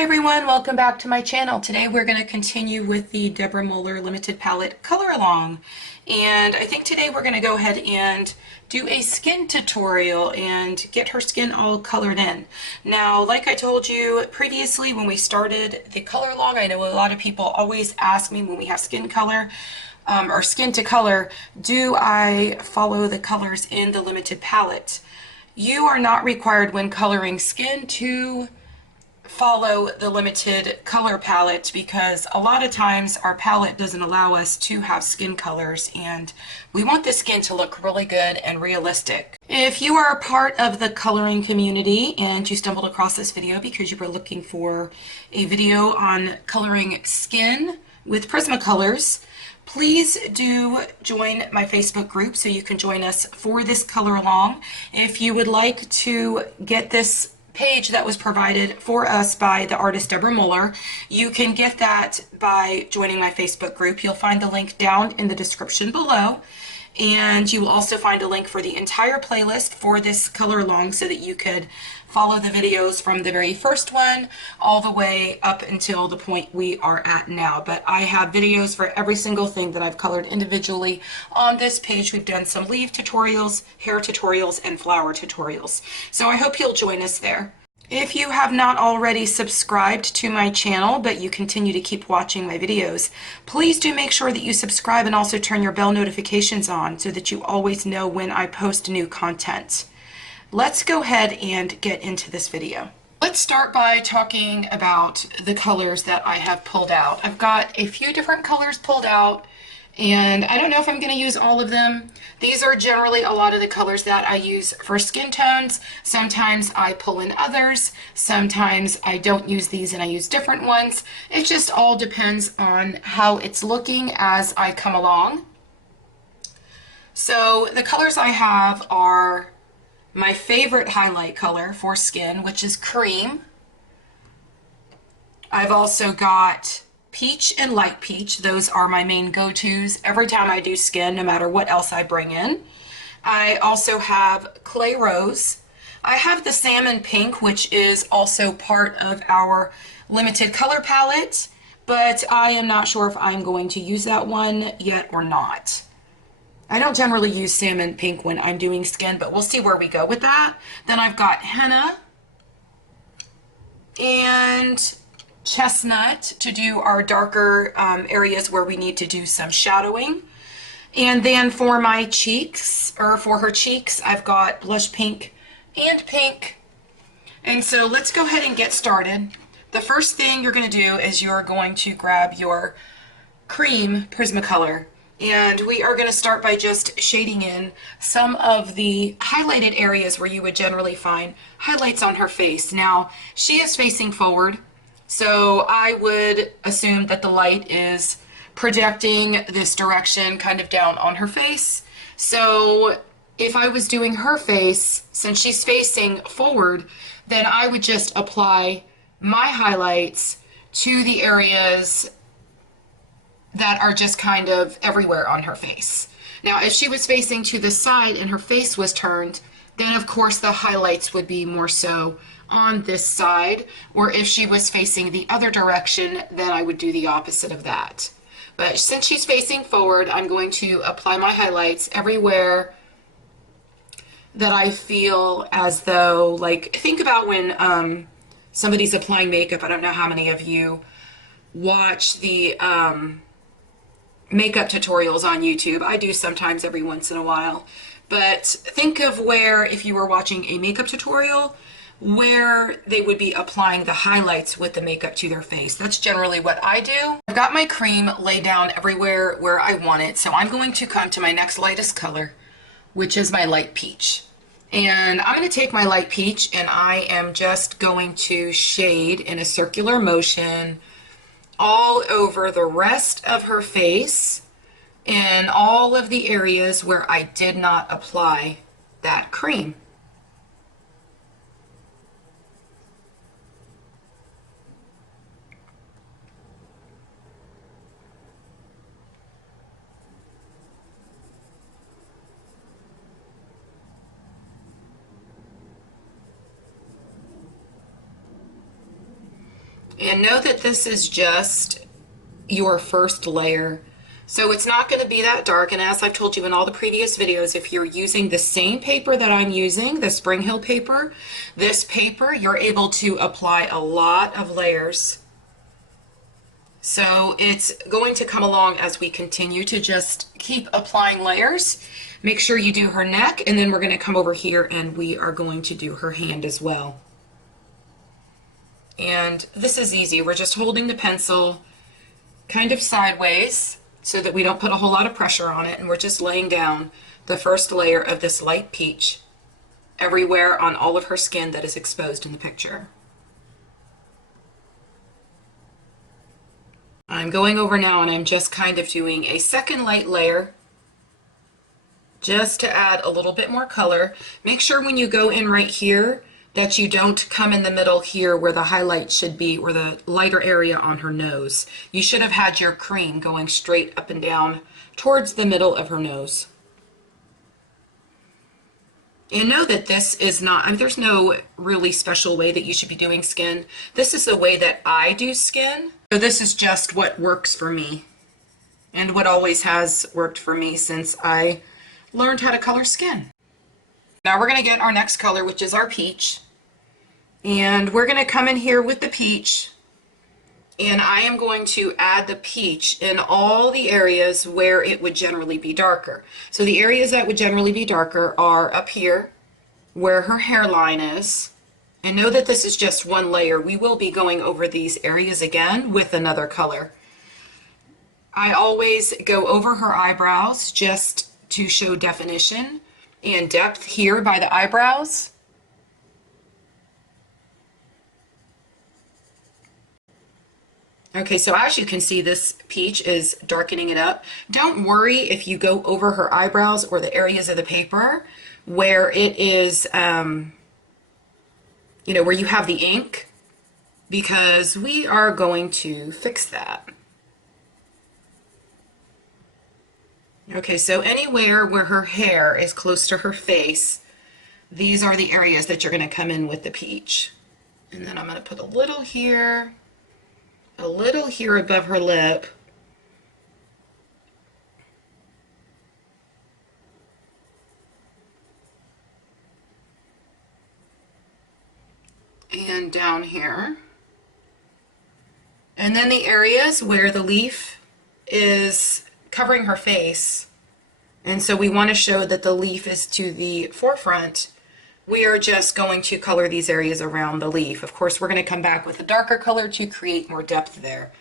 Hi everyone, welcome back to my channel. Today we're going to continue with the Deborah Muller Limited Palette Color Along. And I think today we're going to go ahead and do a skin tutorial and get her skin all colored in. Now, like I told you previously when we started the color along, I know a lot of people always ask me when we have skin color or skin to color, do I follow the colors in the limited palette? You are not required when coloring skin to follow the limited color palette because a lot of times our palette doesn't allow us to have skin colors and we want the skin to look really good and realistic. If you are a part of the coloring community and you stumbled across this video because you were looking for a video on coloring skin with Prismacolors, please do join my Facebook group so you can join us for this color along. If you would like to get this page that was provided for us by the artist Deborah Muller, you can get that by joining my Facebook group. You'll find the link down in the description below, and you will also find a link for the entire playlist for this color along so that you could follow the videos from the very first one all the way up until the point we are at now. But I have videos for every single thing that I've colored individually on this page. We've done some leaf tutorials, hair tutorials, and flower tutorials. So I hope you'll join us there. If you have not already subscribed to my channel, but you continue to keep watching my videos, please do make sure that you subscribe and also turn your bell notifications on so that you always know when I post new content. Let's go ahead and get into this video. Let's start by talking about the colors that I have pulled out. I've got a few different colors pulled out, and I don't know if I'm going to use all of them. These are generally a lot of the colors that I use for skin tones. Sometimes I pull in others. Sometimes I don't use these and I use different ones. It just all depends on how it's looking as I come along. So the colors I have are my favorite highlight color for skin, which is cream. I've also got peach and light peach. Those are my main go-tos every time I do skin, no matter what else I bring in. I also have clay rose. I have the salmon pink, which is also part of our limited color palette, but I am not sure if I'm going to use that one yet or not. I don't generally use salmon pink when I'm doing skin, but we'll see where we go with that. Then I've got henna and chestnut to do our darker areas where we need to do some shadowing. And then for my cheeks, or for her cheeks, I've got blush pink and pink. And so let's go ahead and get started. The first thing you're going to do is you're going to grab your cream Prismacolor. And we are going to start by just shading in some of the highlighted areas where you would generally find highlights on her face. Now, she is facing forward, so I would assume that the light is projecting this direction kind of down on her face. So if I was doing her face, since she's facing forward, then I would just apply my highlights to the areas that are just kind of everywhere on her face. Now, if she was facing to the side and her face was turned, then of course the highlights would be more so on this side, or if she was facing the other direction, then I would do the opposite of that. But since she's facing forward, I'm going to apply my highlights everywhere that I feel as though, like, think about when somebody's applying makeup. I don't know how many of you watch the makeup tutorials on YouTube. I do sometimes every once in a while. But think of where, if you were watching a makeup tutorial, where they would be applying the highlights with the makeup to their face. That's generally what I do. I've got my cream laid down everywhere where I want it, so I'm going to come to my next lightest color, which is my light peach. And I'm going to take my light peach and I am just going to shade in a circular motion all over the rest of her face in all of the areas where I did not apply that cream. And know that this is just your first layer. So it's not going to be that dark, and as I've told you in all the previous videos, if you're using the same paper that I'm using, the Spring Hill paper, this paper, you're able to apply a lot of layers. So it's going to come along as we continue to just keep applying layers. Make sure you do her neck, and then we're going to come over here and we are going to do her hand as well. And this is easy. We're just holding the pencil kind of sideways so that we don't put a whole lot of pressure on it, and we're just laying down the first layer of this light peach everywhere on all of her skin that is exposed in the picture. I'm going over now and I'm just kind of doing a second light layer just to add a little bit more color. Make sure when you go in right here that you don't come in the middle here where the highlight should be, or the lighter area on her nose. You should have had your cream going straight up and down towards the middle of her nose. And know that this is not, I mean, there's no really special way that you should be doing skin. This is the way that I do skin. So this is just what works for me, and what always has worked for me since I learned how to color skin. Now we're going to get our next color, which is our peach. And we're going to come in here with the peach, and I am going to add the peach in all the areas where it would generally be darker. So the areas that would generally be darker are up here where her hairline is. And know that this is just one layer. We will be going over these areas again with another color. I always go over her eyebrows just to show definition and depth here by the eyebrows. Okay, so as you can see, this peach is darkening it up. Don't worry if you go over her eyebrows or the areas of the paper where it is, you know, where you have the ink, because we are going to fix that. Okay, so anywhere where her hair is close to her face, these are the areas that you're going to come in with the peach. And then I'm going to put a little here above her lip. And down here. And then the areas where the leaf is covering her face, and so we want to show that the leaf is to the forefront, we are just going to color these areas around the leaf. Of course, we're going to come back with a darker color to create more depth there.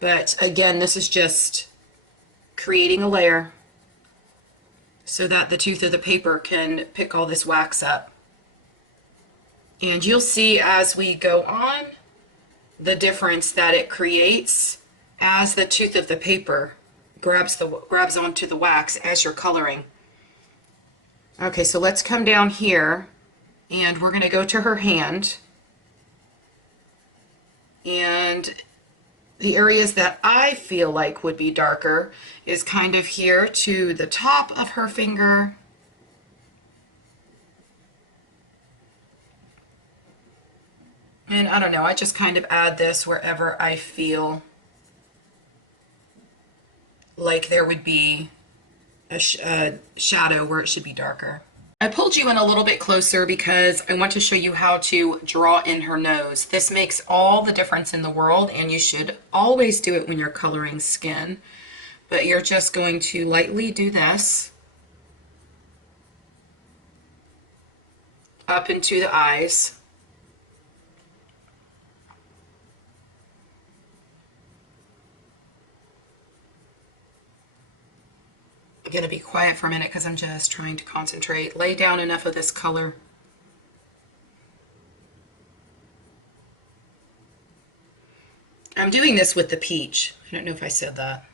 But again, this is just creating a layer so that the tooth of the paper can pick all this wax up. And you'll see as we go on the difference that it creates as the tooth of the paper grabs onto the wax as you're coloring. Okay, so let's come down here and we're going to go to her hand, and the areas that I feel like would be darker is kind of here to the top of her finger, and I don't know, I just kind of add this wherever I feel like there would be a shadow where it should be darker. I pulled you in a little bit closer because I want to show you how to draw in her nose. This makes all the difference in the world, and you should always do it when you're coloring skin. But you're just going to lightly do this up into the eyes. I'm going to be quiet for a minute because I'm just trying to concentrate. Lay down enough of this color. I'm doing this with the peach. I don't know if I said that.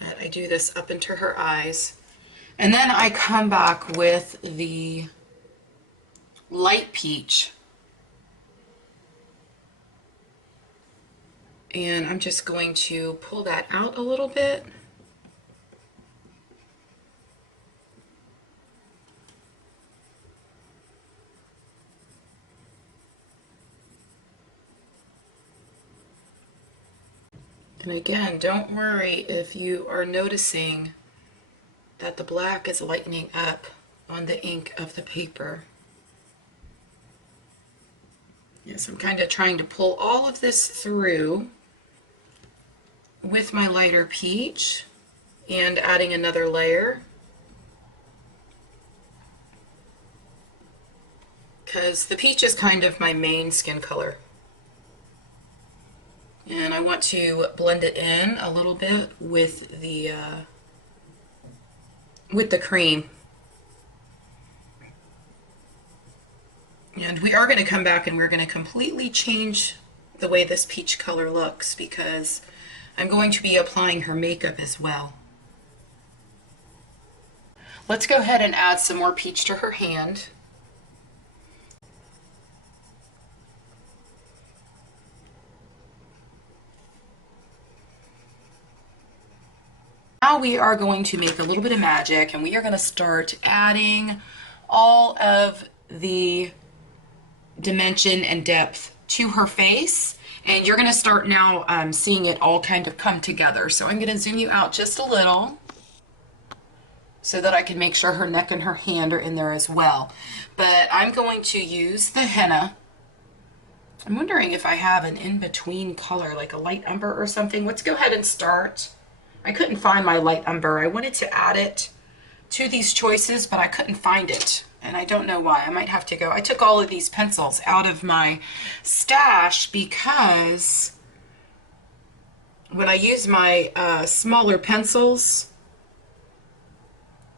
But I do this up into her eyes. And then I come back with the light peach. And I'm just going to pull that out a little bit. And again, don't worry if you are noticing that the black is lightening up on the ink of the paper. Yes, I'm kind of trying to pull all of this through with my lighter peach and adding another layer, because the peach is kind of my main skin color. And I want to blend it in a little bit with the cream. And we are going to come back and we're going to completely change the way this peach color looks, because I'm going to be applying her makeup as well. Let's go ahead and add some more peach to her hand. Now we are going to make a little bit of magic, and we are going to start adding all of the dimension and depth to her face, and you're going to start now seeing it all kind of come together. So I'm going to zoom you out just a little so that I can make sure her neck and her hand are in there as well. But I'm going to use the henna. I'm wondering if I have an in-between color, like a light umber or something. Let's go ahead and start. I couldn't find my light umber. I wanted to add it to these choices, but I couldn't find it. And I don't know why. I might have to go. I took all of these pencils out of my stash because when I use my smaller pencils,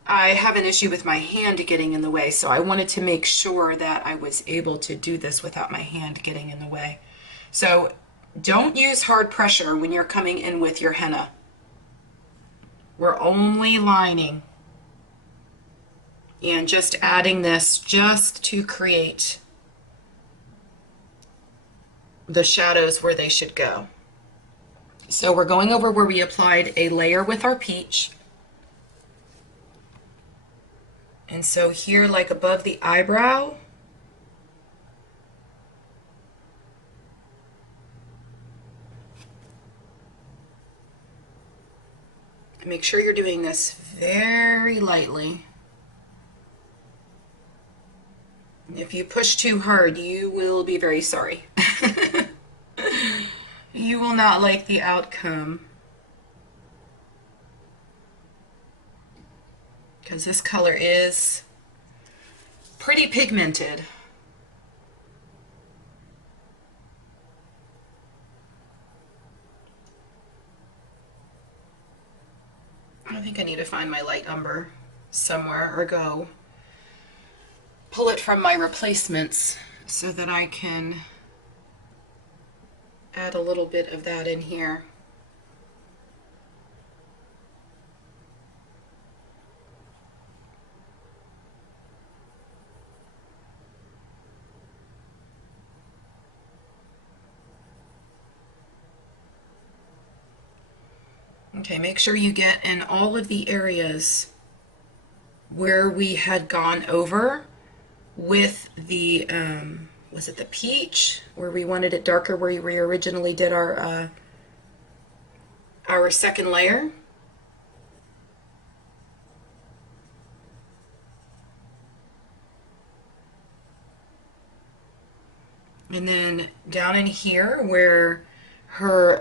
I have an issue with my hand getting in the way. So I wanted to make sure that I was able to do this without my hand getting in the way. So don't use hard pressure when you're coming in with your henna. We're only lining and just adding this just to create the shadows where they should go. So we're going over where we applied a layer with our peach. And so here, like above the eyebrow, make sure you're doing this very lightly. If you push too hard, you will be very sorry. You will not like the outcome, because this color is pretty pigmented. I think I need to find my light umber somewhere, or go pull it from my replacements so that I can add a little bit of that in here. Okay, make sure you get in all of the areas where we had gone over with the, was it the peach, where we wanted it darker, where we originally did our second layer. And then down in here where her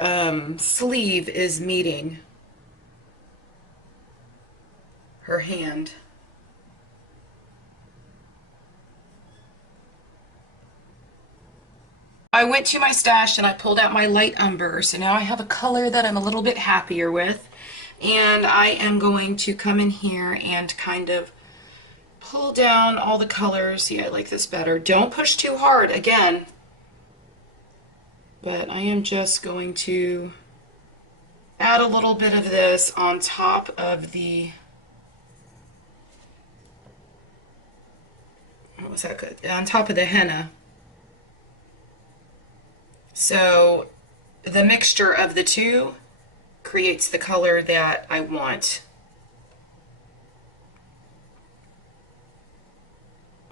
sleeve is meeting her hand. I went to my stash and I pulled out my light umber, so now I have a color that I'm a little bit happier with, and I am going to come in here and kind of pull down all the colors. Yeah, I like this better. Don't push too hard again, but I am just going to add a little bit of this on top of the, what was that good? On top of the henna. So the mixture of the two creates the color that I want.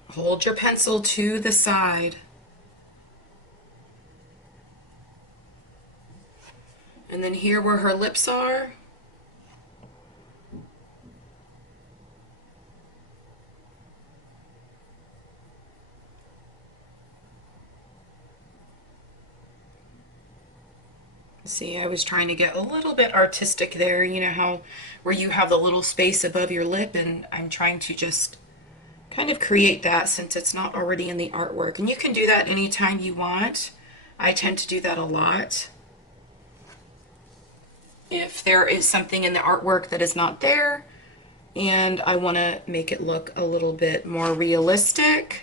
Hold your pencil to the side. And then here where her lips are. See, I was trying to get a little bit artistic there. You know how where you have the little space above your lip, and I'm trying to just kind of create that since it's not already in the artwork. And you can do that anytime you want. I tend to do that a lot. If there is something in the artwork that is not there and I want to make it look a little bit more realistic,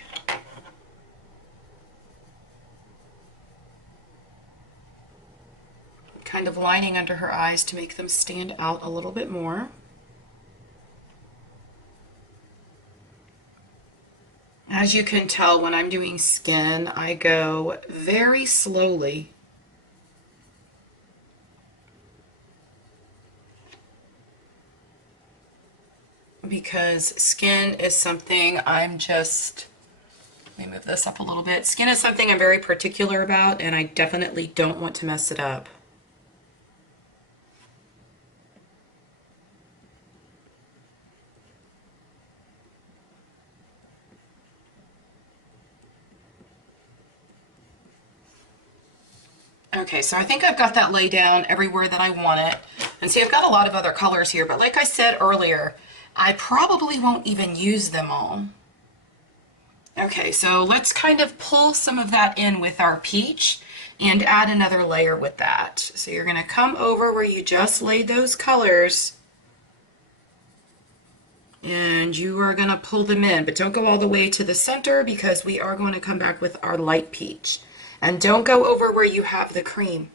kind of lining under her eyes to make them stand out a little bit more. As you can tell, when I'm doing skin, I go very slowly. Because skin is something let me move this up a little bit. Skin is something I'm very particular about, and I definitely don't want to mess it up. Okay, so I think I've got that laid down everywhere that I want it. And see, I've got a lot of other colors here, but like I said earlier, I probably won't even use them all. Okay, so let's kind of pull some of that in with our peach and add another layer with that. So you're gonna come over where you just laid those colors and you are gonna pull them in, but don't go all the way to the center because we are going to come back with our light peach. And don't go over where you have the cream.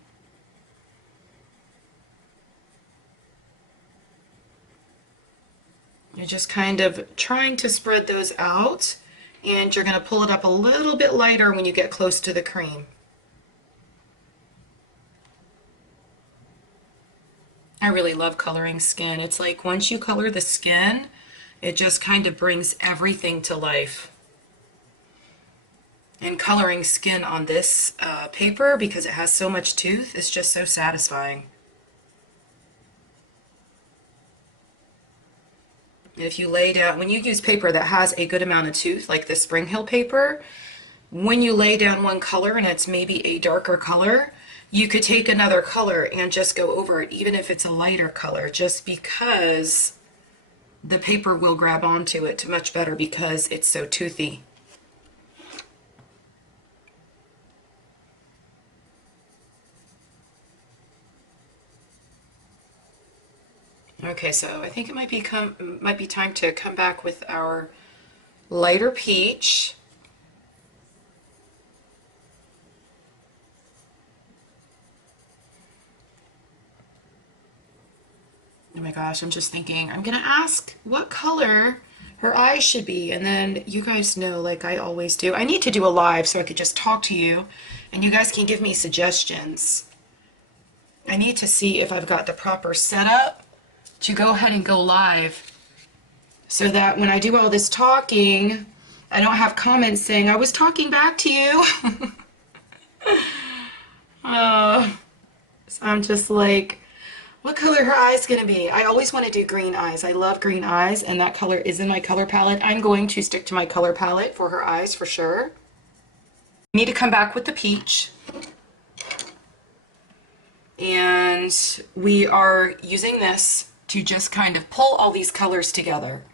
You're just kind of trying to spread those out, and you're going to pull it up a little bit lighter when you get close to the cream. I really love coloring skin. It's like once you color the skin, it just kind of brings everything to life. And coloring skin on this paper, because it has so much tooth, is just so satisfying. And if you lay down, when you use paper that has a good amount of tooth, like the Spring Hill paper, when you lay down one color and it's maybe a darker color, you could take another color and just go over it, even if it's a lighter color, just because the paper will grab onto it much better because it's so toothy. Okay, so I think it might be time to come back with our lighter peach. Oh my gosh, I'm just thinking, I'm gonna ask what color her eyes should be, and then you guys know, like I always do, I need to do a live so I could just talk to you and you guys can give me suggestions. I need to see if I've got the proper setup to go ahead and go live so that when I do all this talking, I don't have comments saying I was talking back to you. So I'm just like, what color her eyes gonna be? I always want to do green eyes. I love green eyes, and that color is in my color palette. I'm going to stick to my color palette for her eyes for sure. I need to come back with the peach. And we are using this to just kind of pull all these colors together.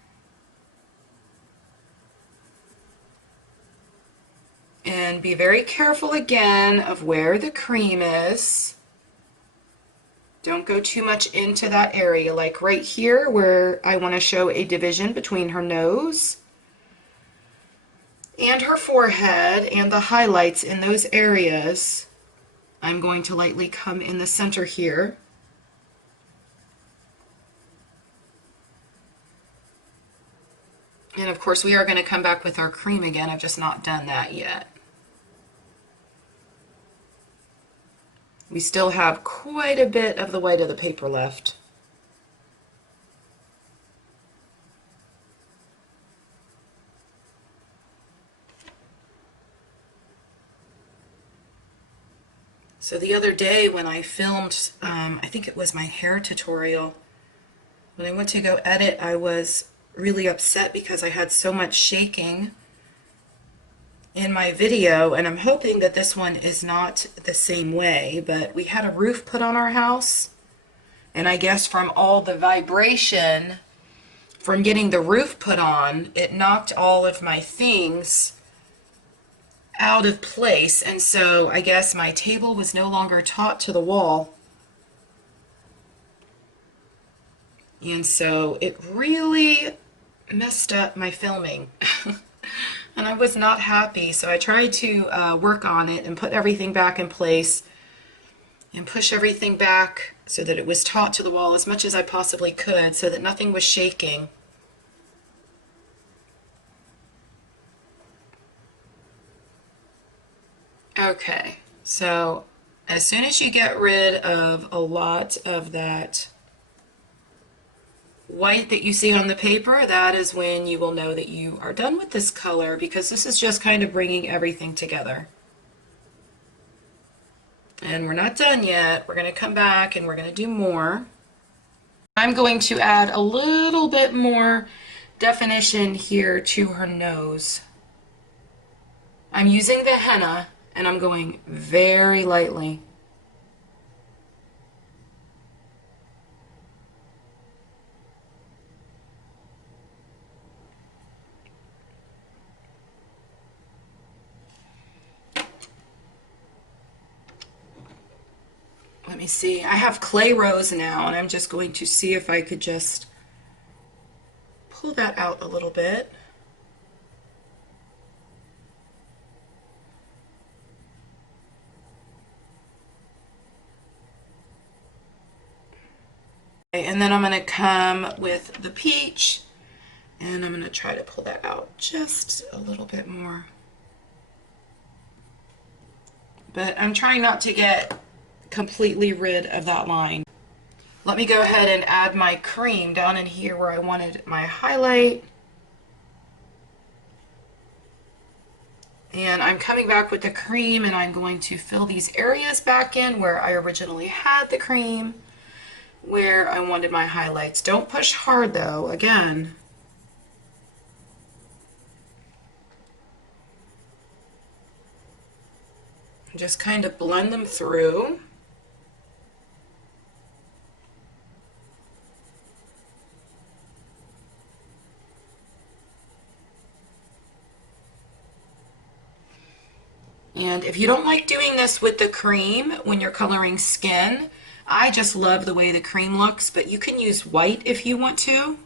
And be very careful again of where the cream is. Don't go too much into that area, like right here where I want to show a division between her nose and her forehead and the highlights in those areas. I'm going to lightly come in the center here. And of course we are going to come back with our cream again. I've just not done that yet. We still have quite a bit of the white of the paper left. So the other day when I filmed, I think it was my hair tutorial, when I went to go edit, I was really upset because I had so much shaking in my video, and I'm hoping that this one is not the same way, but we had a roof put on our house, and I guess from all the vibration from getting the roof put on, it knocked all of my things out of place, and so I guess my table was no longer taut to the wall, and so it really messed up my filming. And I was not happy, so I tried to work on it and put everything back in place and push everything back so that it was taut to the wall as much as I possibly could so that nothing was shaking. Okay, so as soon as you get rid of a lot of that white that you see on the paper, that is when you will know that you are done with this color, because this is just kind of bringing everything together. And we're not done yet. We're going to come back and we're going to do more. I'm going to add a little bit more definition here to her nose. I'm using the henna and I'm going very lightly. Let me see. I have clay rose now, and I'm just going to see if I could just pull that out a little bit. Okay, and then I'm going to come with the peach, and I'm going to try to pull that out just a little bit more. But I'm trying not to get completely rid of that line. Let me go ahead and add my cream down in here where I wanted my highlight. And I'm coming back with the cream and I'm going to fill these areas back in where I originally had the cream, where I wanted my highlights. Don't push hard though, again. Just kind of blend them through. And if you don't like doing this with the cream when you're coloring skin, I just love the way the cream looks, but you can use white if you want to.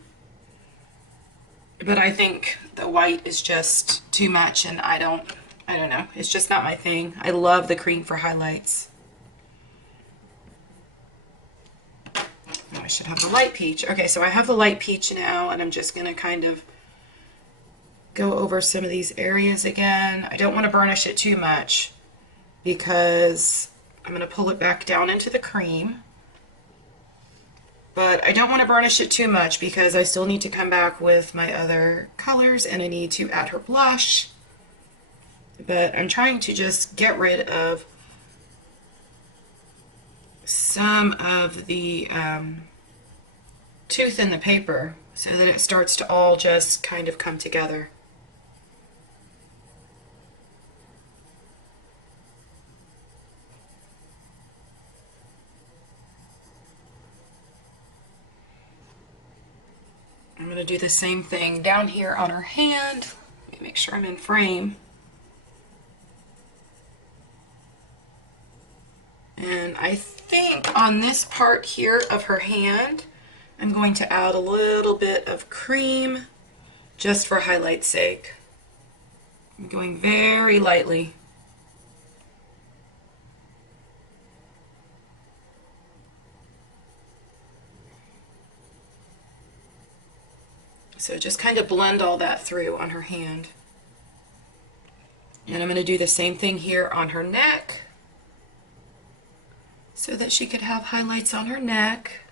But I think the white is just too much, and I don't know. It's just not my thing. I love the cream for highlights. Oh, I should have the light peach. Okay, so I have the light peach now, and I'm just going to kind of go over some of these areas again. I don't want to burnish it too much because I'm going to pull it back down into the cream. But I don't want to burnish it too much because I still need to come back with my other colors and I need to add her blush. But I'm trying to just get rid of some of the tooth in the paper so that it starts to all just kind of come together. I'm going to do the same thing down here on her hand. Let me make sure I'm in frame. And I think on this part here of her hand, I'm going to add a little bit of cream just for highlight's sake. I'm going very lightly. So just kind of blend all that through on her hand. And I'm going to do the same thing here on her neck so that she could have highlights on her neck.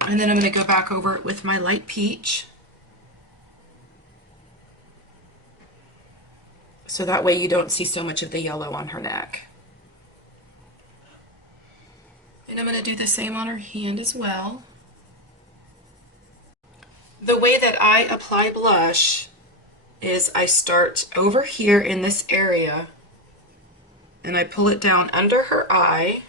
And then I'm going to go back over it with my light peach so that way you don't see so much of the yellow on her neck. And I'm going to do the same on her hand as well. The way that I apply blush is I start over here in this area and I pull it down under her eye.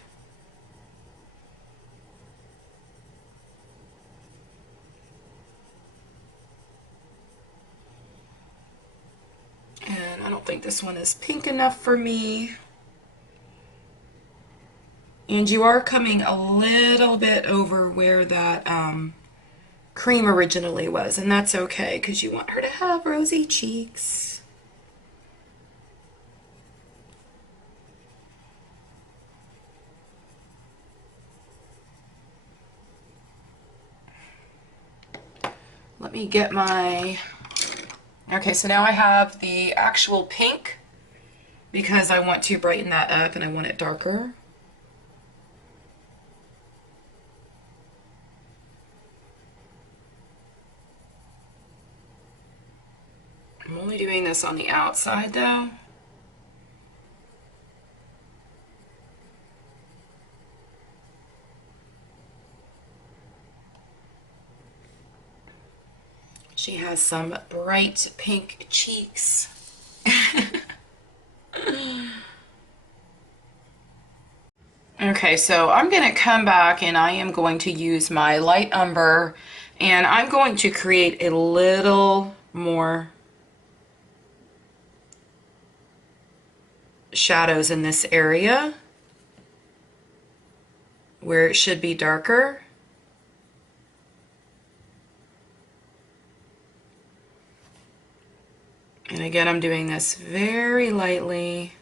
And I don't think this one is pink enough for me. And you are coming a little bit over where that cream originally was, and that's okay because you want her to have rosy cheeks. Let me get my... Okay, so now I have the actual pink because I want to brighten that up and I want it darker. I'm only doing this on the outside though. She has some bright pink cheeks. Okay, so I'm going to come back and I am going to use my light umber and I'm going to create a little more shadows in this area where it should be darker. And again, I'm doing this very lightly.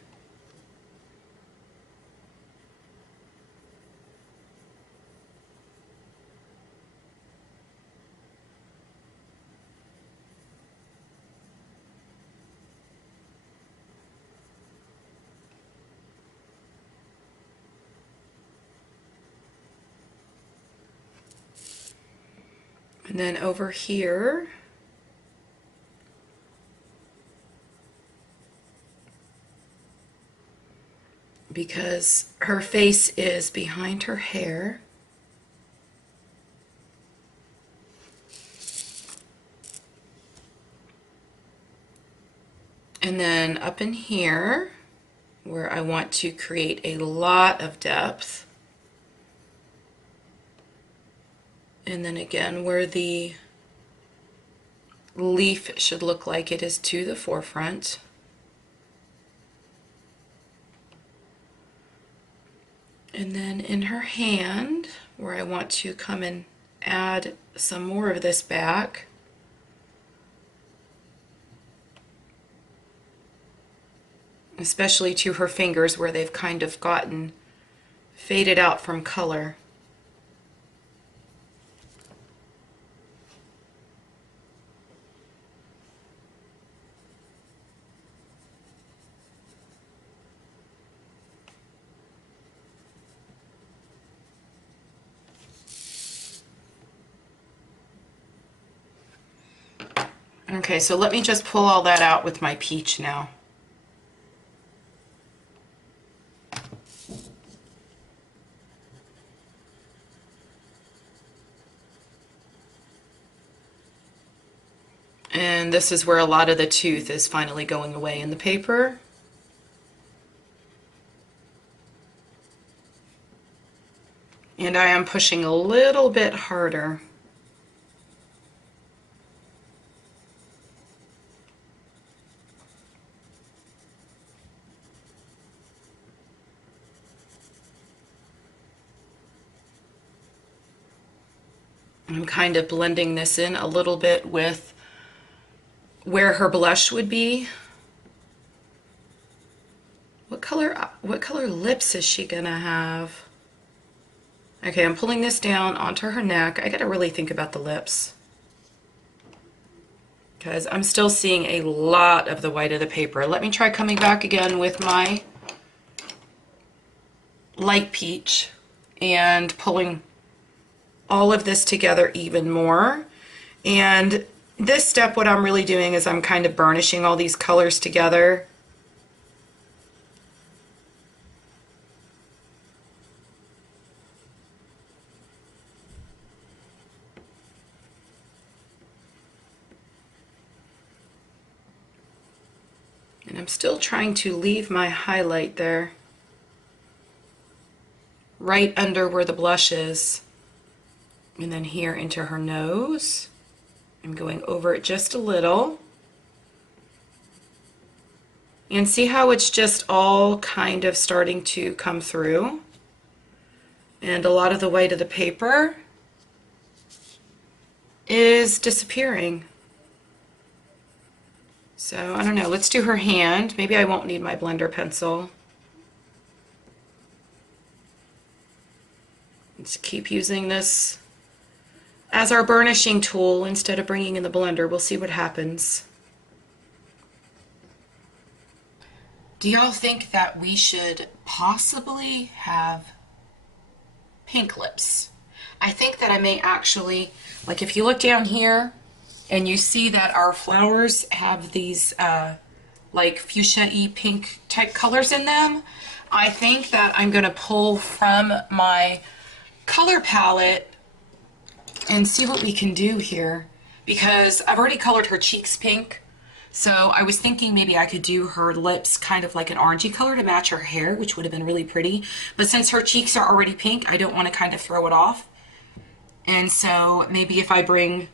And then over here, because her face is behind her hair, and then up in here where I want to create a lot of depth, and then again where the leaf should look like it is to the forefront. And then in her hand, where I want to come and add some more of this back. Especially to her fingers where they've kind of gotten faded out from color. Okay, so let me just pull all that out with my peach now. And this is where a lot of the tooth is finally going away in the paper. And I am pushing a little bit harder. I'm kind of blending this in a little bit with where her blush would be. What color lips is she gonna have? Okay, I'm pulling this down onto her neck. I gotta really think about the lips, because I'm still seeing a lot of the white of the paper. Let me try coming back again with my light peach and pulling all of this together even more. And this step, what I'm really doing is I'm kind of burnishing all these colors together I'm still trying to leave my highlight there, right under where the blush is. And then here into her nose. I'm going over it just a little. And see how it's just all kind of starting to come through? And a lot of the white of the paper is disappearing. So I don't know, let's do her hand. Maybe I won't need my blender pencil. Let's keep using this as our burnishing tool instead of bringing in the blender. We'll see what happens. Do y'all think that we should possibly have pink lips? I think that I may actually, like if you look down here and you see that our flowers have these like fuchsia-y pink type colors in them, I think that I'm going to pull from my color palette and see what we can do here, because I've already colored her cheeks pink. So I was thinking maybe I could do her lips kind of like an orangey color to match her hair, which would have been really pretty. But since her cheeks are already pink, I don't want to kind of throw it off. And so maybe if I bring,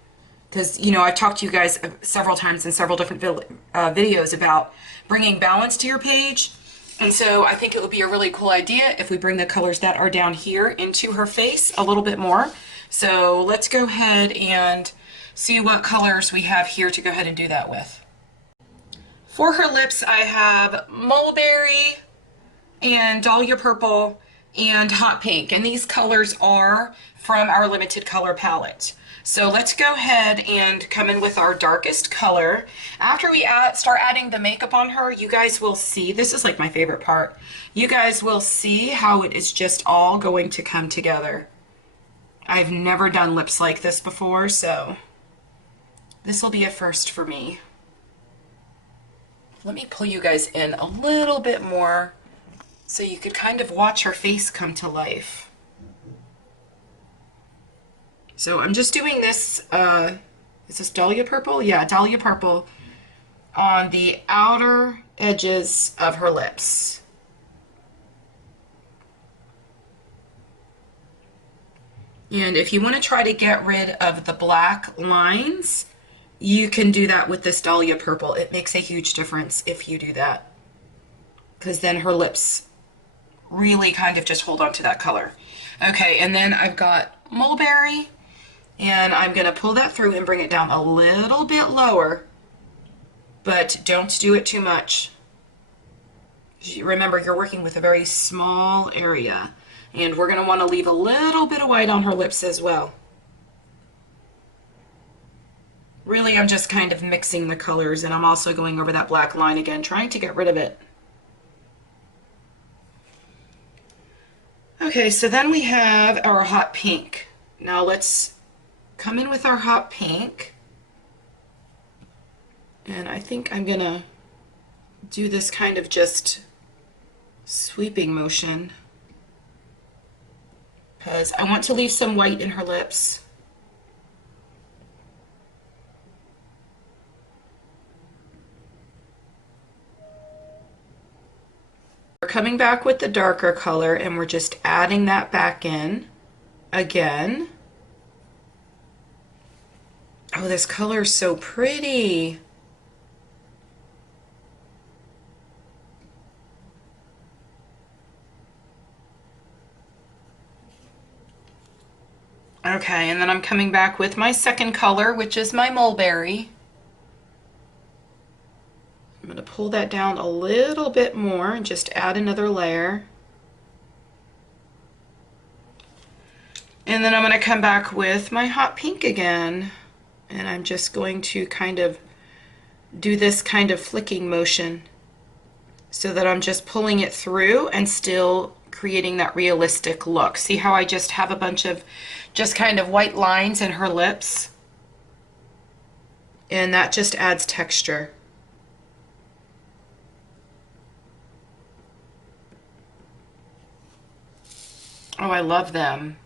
because you know I've talked to you guys several times in several different videos about bringing balance to your page. And so I think it would be a really cool idea if we bring the colors that are down here into her face a little bit more. So let's go ahead and see what colors we have here to go ahead and do that with. For her lips, I have mulberry and dahlia purple and hot pink. And these colors are from our limited color palette. So let's go ahead and come in with our darkest color. After we start adding the makeup on her, you guys will see, this is like my favorite part, you guys will see how it is just all going to come together. I've never done lips like this before, so this will be a first for me. Let me pull you guys in a little bit more so you could kind of watch her face come to life. So I'm just doing this, is this dahlia purple? Yeah, dahlia purple on the outer edges of her lips. And if you want to try to get rid of the black lines, you can do that with this dahlia purple. It makes a huge difference if you do that, because then her lips really kind of just hold on to that color. Okay, and then I've got mulberry, and I'm going to pull that through and bring it down a little bit lower, but don't do it too much. Remember, you're working with a very small area, and we're going to want to leave a little bit of white on her lips as well. Really, I'm just kind of mixing the colors, and I'm also going over that black line again, trying to get rid of it. Okay, so then we have our hot pink. Now let's come in with our hot pink. And I think I'm gonna do this kind of just sweeping motion, because I want to leave some white in her lips. We're coming back with the darker color, and we're just adding that back in again. Oh, this color is so pretty. Okay, and then I'm coming back with my second color, which is my mulberry. I'm going to pull that down a little bit more and just add another layer. And then I'm going to come back with my hot pink again. And I'm just going to kind of do this kind of flicking motion so that I'm just pulling it through and still creating that realistic look. See how I just have a bunch of just kind of white lines in her lips? And that just adds texture. Oh, I love them.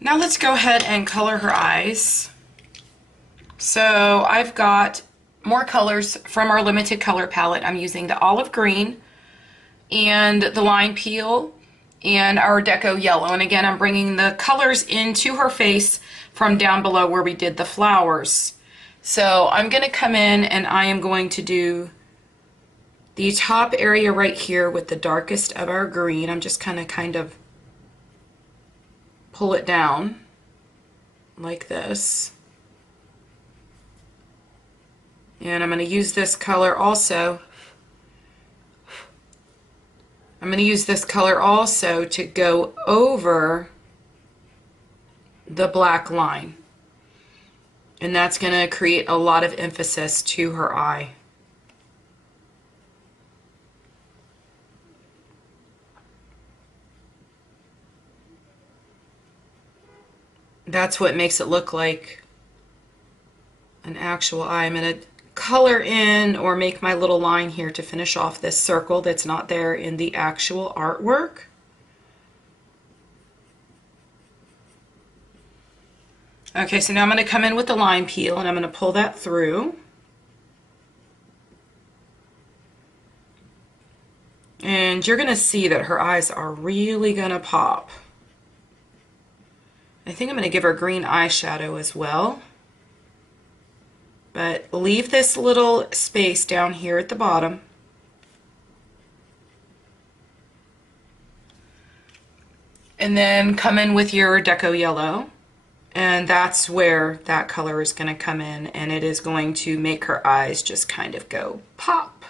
Now let's go ahead and color her eyes. So I've got more colors from our limited color palette. I'm using the olive green and the lime peel and our deco yellow. And again, I'm bringing the colors into her face from down below where we did the flowers. So I'm going to come in and I am going to do the top area right here with the darkest of our green. I'm just kind of pull it down like this. And I'm going to use this color also. I'm going to use this color also to go over the black line. And that's going to create a lot of emphasis to her eye. That's what makes it look like an actual eye. I'm going to color in or make my little line here to finish off this circle that's not there in the actual artwork. Okay, so now I'm going to come in with the lime peel and I'm going to pull that through. And you're going to see that her eyes are really going to pop. I think I'm going to give her green eyeshadow as well. But leave this little space down here at the bottom. And then come in with your deco yellow. And that's where that color is going to come in. And it is going to make her eyes just kind of go pop.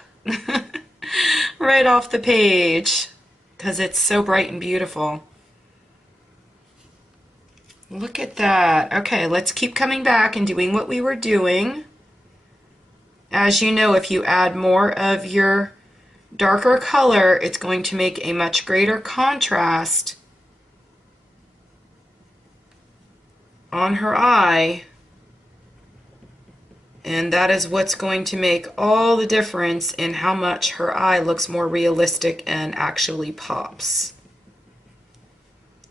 Right off the page. Because it's so bright and beautiful. Look at that. Okay, let's keep coming back and doing what we were doing. As you know, if you add more of your darker color, it's going to make a much greater contrast on her eye. And that is what's going to make all the difference in how much her eye looks more realistic and actually pops.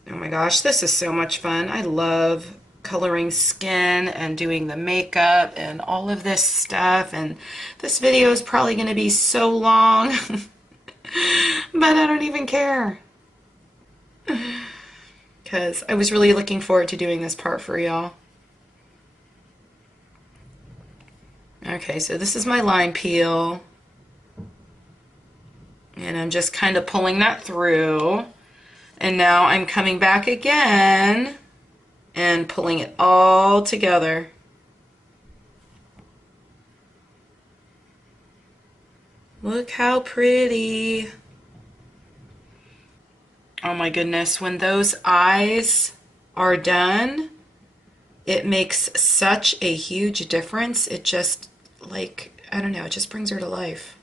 Oh my gosh, this is so much fun. I love coloring skin and doing the makeup and all of this stuff. And this video is probably going to be so long, but I don't even care. Because I was really looking forward to doing this part for y'all. Okay, so this is my lime peel. And I'm just kind of pulling that through. And now I'm coming back again and pulling it all together. Look how pretty. Oh my goodness, when those eyes are done, it makes such a huge difference. It just, like, I don't know, it just brings her to life.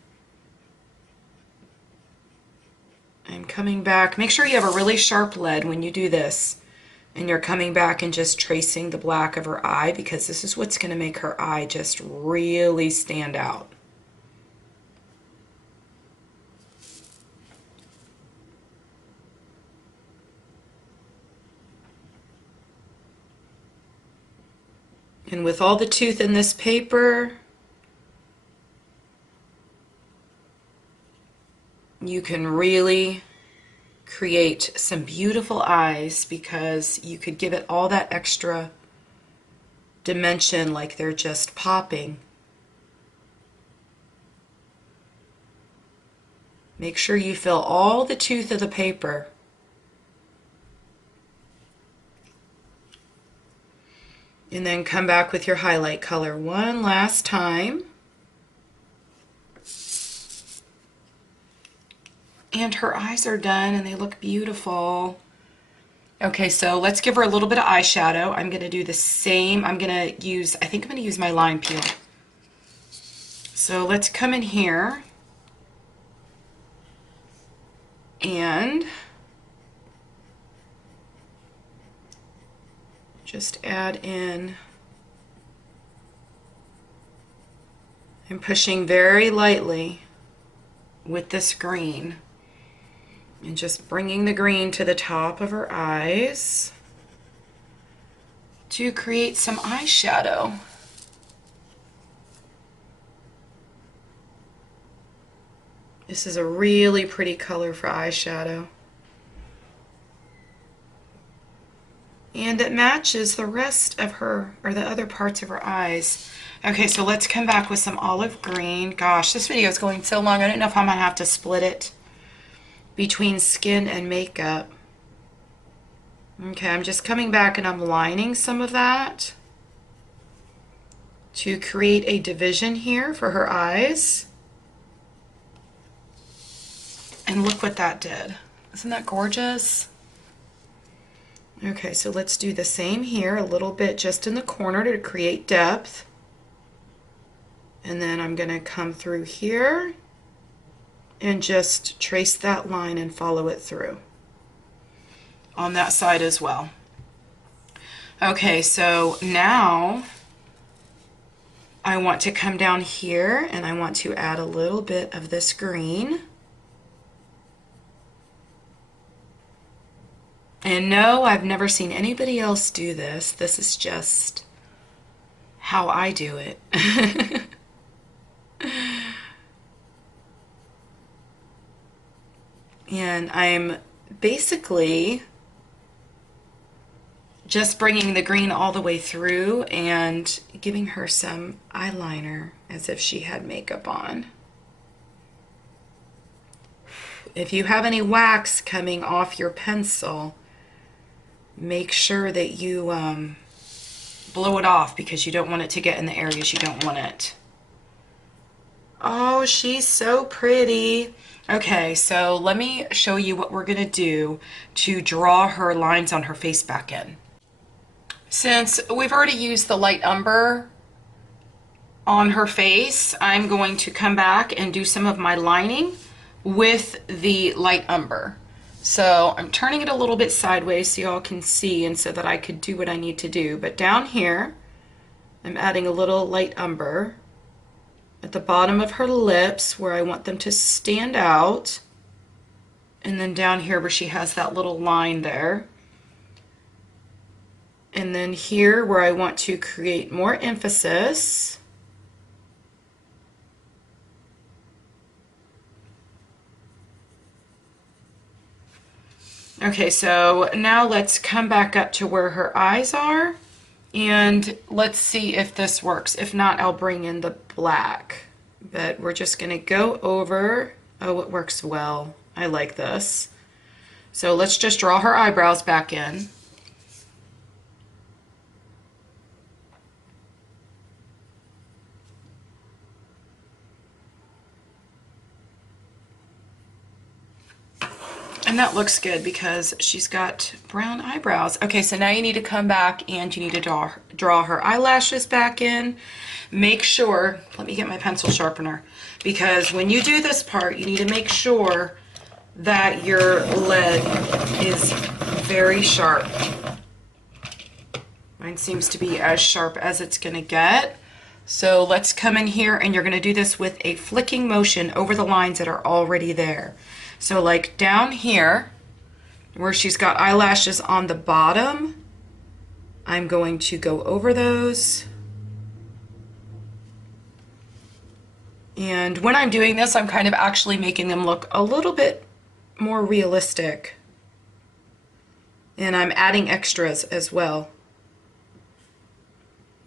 I'm coming back. Make sure you have a really sharp lead when you do this. And you're coming back and just tracing the black of her eye, because this is what's going to make her eye just really stand out. And with all the tooth in this paper, you can really create some beautiful eyes, because you could give it all that extra dimension, like they're just popping. Make sure you fill all the tooth of the paper. And then come back with your highlight color one last time. And her eyes are done and they look beautiful. Okay, so let's give her a little bit of eyeshadow. I'm going to do the same. I think I'm going to use my lime peel. So let's come in here and just add in. I'm pushing very lightly with this green. And just bringing the green to the top of her eyes to create some eyeshadow. This is a really pretty color for eyeshadow. And it matches the rest of her, or the other parts of her eyes. Okay, so let's come back with some olive green. Gosh, this video is going so long. I don't know if I'm gonna have to split it between skin and makeup. Okay, I'm just coming back and I'm lining some of that to create a division here for her eyes. And look what that did. Isn't that gorgeous? Okay, so let's do the same here, a little bit just in the corner to create depth. And then I'm going to come through here and just trace that line and follow it through on that side as well. Okay, so now I want to come down here and I want to add a little bit of this green. And no, I've never seen anybody else do this. This is just how I do it. And I'm basically just bringing the green all the way through and giving her some eyeliner as if she had makeup on. If you have any wax coming off your pencil, make sure that you blow it off because you don't want it to get in the areas you don't want it. Oh, she's so pretty. Okay, so let me show you what we're gonna do to draw her lines on her face back in. Since we've already used the light umber on her face, I'm going to come back and do some of my lining with the light umber. So I'm turning it a little bit sideways so y'all can see and so that I could do what I need to do. But down here, I'm adding a little light umber at the bottom of her lips where I want them to stand out. And then down here where she has that little line there. And then here where I want to create more emphasis. Okay, so now let's come back up to where her eyes are and let's see if this works. If not, I'll bring in the black, but we're just gonna go over. Oh, it works well. I like this. So let's just draw her eyebrows back in. And that looks good because she's got brown eyebrows. Okay, so now you need to come back and you need to draw her eyelashes back in. Make sure, let me get my pencil sharpener, because when you do this part, you need to make sure that your lead is very sharp. Mine seems to be as sharp as it's gonna get. So let's come in here and you're gonna do this with a flicking motion over the lines that are already there. So like down here, where she's got eyelashes on the bottom, I'm going to go over those. And when I'm doing this, I'm kind of actually making them look a little bit more realistic. And I'm adding extras as well.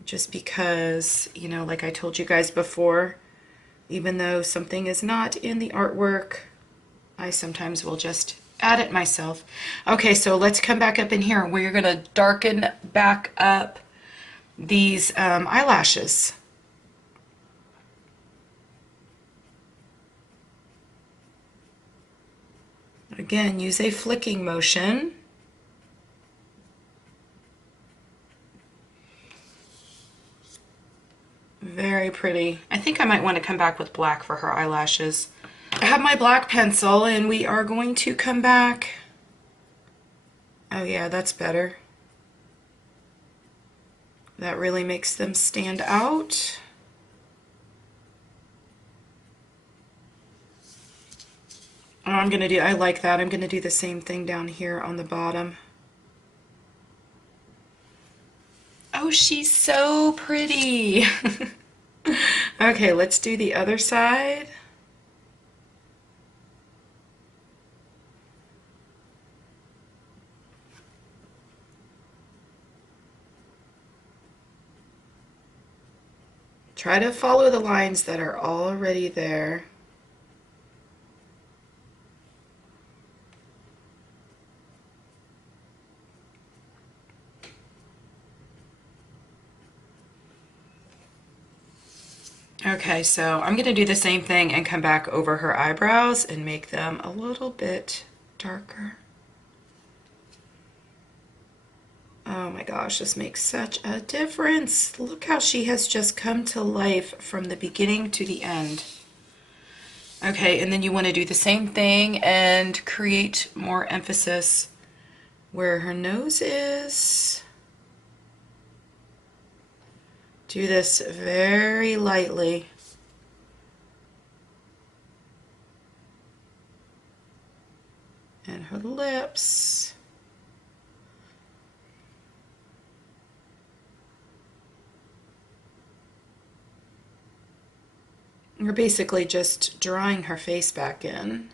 Just because, you know, like I told you guys before, even though something is not in the artwork, I sometimes will just add it myself. Okay, so let's come back up in here. We're gonna darken back up these eyelashes. Again, use a flicking motion. Very pretty. I think I might want to come back with black for her eyelashes. I have my black pencil and we are going to come back. Oh yeah, that's better. That really makes them stand out. Oh, I'm gonna do, I like that. I'm gonna do the same thing down here on the bottom. Oh, she's so pretty. Okay, let's do the other side. Try to follow the lines that are already there. Okay, so I'm going to do the same thing and come back over her eyebrows and make them a little bit darker. Oh my gosh, this makes such a difference. Look how she has just come to life from the beginning to the end. Okay, and then you want to do the same thing and create more emphasis where her nose is. Do this very lightly. And her lips. We're basically just drawing her face back in.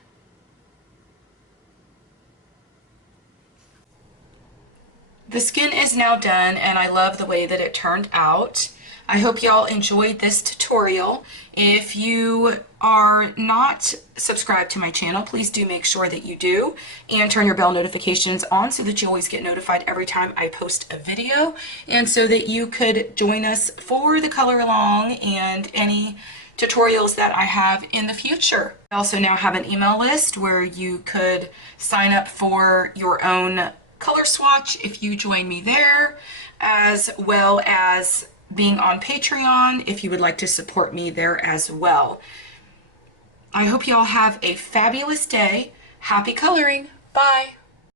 The skin is now done, and I love the way that it turned out. I hope y'all enjoyed this tutorial. If you are not subscribed to my channel, please do make sure that you do, and turn your bell notifications on so that you always get notified every time I post a video, and so that you could join us for the color along and any tutorials that I have in the future. I also now have an email list where you could sign up for your own color swatch if you join me there, as well as being on Patreon if you would like to support me there as well. I hope y'all have a fabulous day. Happy coloring. Bye.